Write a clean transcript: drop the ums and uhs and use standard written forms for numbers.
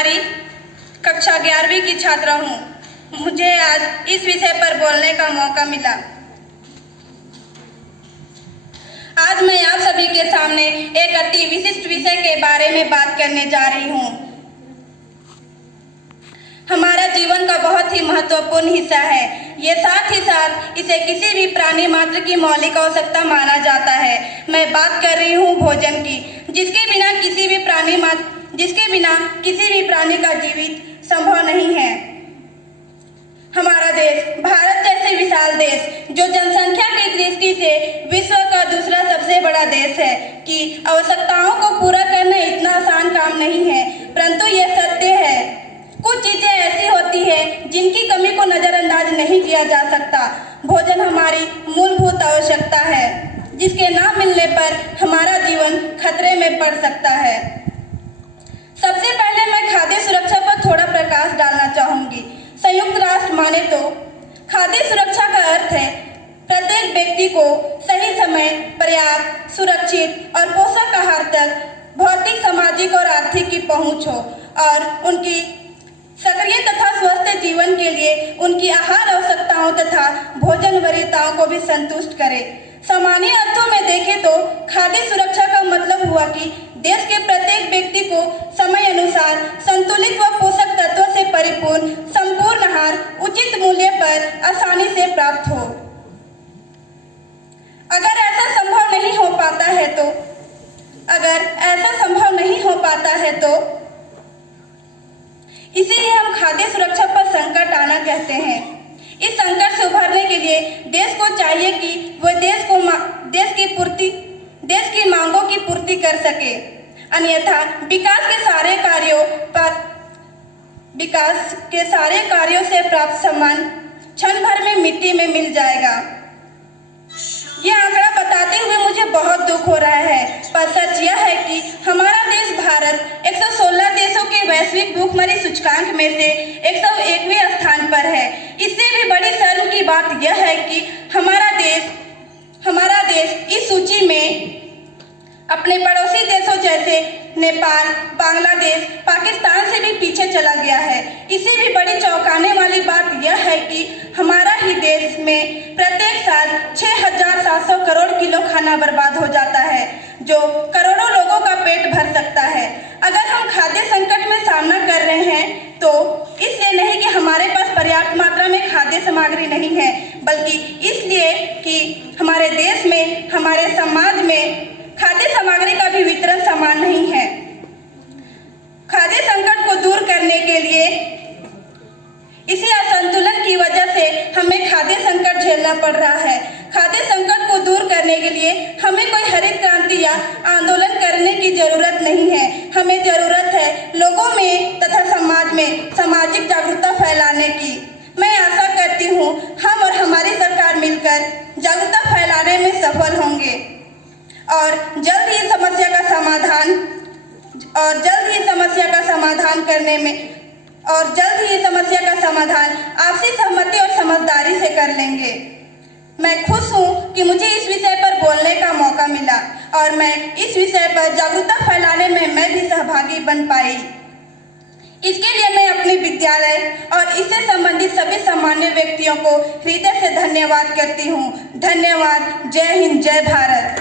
कुमारी, कक्षा 11वीं की छात्रा हूँ। मुझे आज इस विषय पर बोलने का मौका मिला। आज मैं आप सभी के सामने एक अति विशिष्ट विषय के बारे में बात करने जा रही हूँ। हमारा जीवन का बहुत ही महत्वपूर्ण हिस्सा है। ये साथ ही साथ इसे किसी भी प्राणी मात्र की मौलिक आवश्यकता माना जाता है। मैं बात कर रही हूँ भोजन की, जिसके बिना किसी भी प्राणी का जीवित संभव नहीं है। हमारा देश भारत जैसे विशाल देश, जो जनसंख्या की दृष्टि से विश्व का दूसरा सबसे बड़ा देश है, कि आवश्यकताओं को पूरा करना इतना आसान काम नहीं है। परंतु ये सत्य है, कुछ चीजें ऐसी होती है जिनकी कमी को नजरअंदाज नहीं किया जा सकता। भोजन हमारी मूलभूत आवश्यकता है, जिसके ना मिलने पर हमारा जीवन खतरे में पड़ सकता है। सबसे पहले मैं खाद्य सुरक्षा पर थोड़ा प्रकाश डालना चाहूंगी। संयुक्त राष्ट्र माने तो खाद्य सुरक्षा का अर्थ है प्रत्येक व्यक्ति को सही समय, पर्याप्त, सुरक्षित और पोषक आहार तक भौतिक, सामाजिक और आर्थिक की पहुंच हो, और उनकी सक्रिय तथा स्वस्थ जीवन के लिए उनकी आहार आवश्यकताओं तथा भोजन वरीयताओं को भी संतुष्ट करे। सामान्य अर्थों में देखें तो खाद्य सुरक्षा का मतलब हुआ कि देश के प्रत्येक व्यक्ति को समय अनुसार संतुलित व पोषक तत्वों से परिपूर्ण संपूर्ण आहार उचित मूल्य पर आसानी से प्राप्त हो। अगर ऐसा संभव नहीं हो पाता है तो इसीलिए हम खाद्य सुरक्षा पर संकट आना कहते हैं। इस संकट से उभरने के लिए देश को चाहिए कि वह देश की मांगों की पूर्ति कर सके, अन्यथा विकास के सारे कार्यों से प्राप्त सम्मान क्षण भर में मिट्टी में मिल जाएगा। यह आंकड़ा बताते हुए मुझे बहुत दुख हो रहा है, पर सच यह है कि हमारा देश भारत 116 देशों के वैश्विक भूखमरी सूचकांक में से 101वें स्थान पर है। इससे भी बड़ी शर्म की बात यह है कि हमारा देश इस सूची में अपने पड़ोसी देशों जैसे नेपाल, बांग्लादेश, पाकिस्तान से भी पीछे चला गया है। इससे भी बड़ी चौंकाने वाली बात यह है कि हमारा ही देश में प्रत्येक साल 6,700 करोड़ किलो खाना बर्बाद हो जाता है, जो करोड़ों लोगों का पेट भर सकता है। अगर हम खाद्य संकट में सामना कर रहे हैं तो इसलिए नहीं कि हमारे पास पर्याप्त मात्रा में खाद्य सामग्री नहीं है, बल्कि इसलिए कि हमारे देश में, हमारे समाज में खाद्य सामग्री का भी वितरण समान नहीं है। खाद्य संकट को दूर करने के लिए इसी असंतुलन की वजह से हमें खाद्य संकट झेलना पड़ रहा है। खाद्य संकट को दूर करने के लिए हमें कोई हरित क्रांति या आंदोलन करने की जरूरत नहीं है। हमें जरूरत है लोगों में तथा समाज में सामाजिक जागरूकता फैलाने की। मैं आशा करती हूँ हम और हमारी सरकार मिलकर जागरूकता फैलाने में सफल होंगे और जल्द ही समस्या का समाधान आपसी सहमति और समझदारी से कर लेंगे। मैं खुश हूँ कि मुझे इस विषय पर बोलने का मौका मिला और मैं इस विषय पर जागरूकता फैलाने में मैं भी सहभागी बन पाई। इसके लिए मैं अपने विद्यालय और इससे संबंधित सभी सामान्य व्यक्तियों को हृदय से धन्यवाद करती हूँ। धन्यवाद। जय हिंद, जय भारत।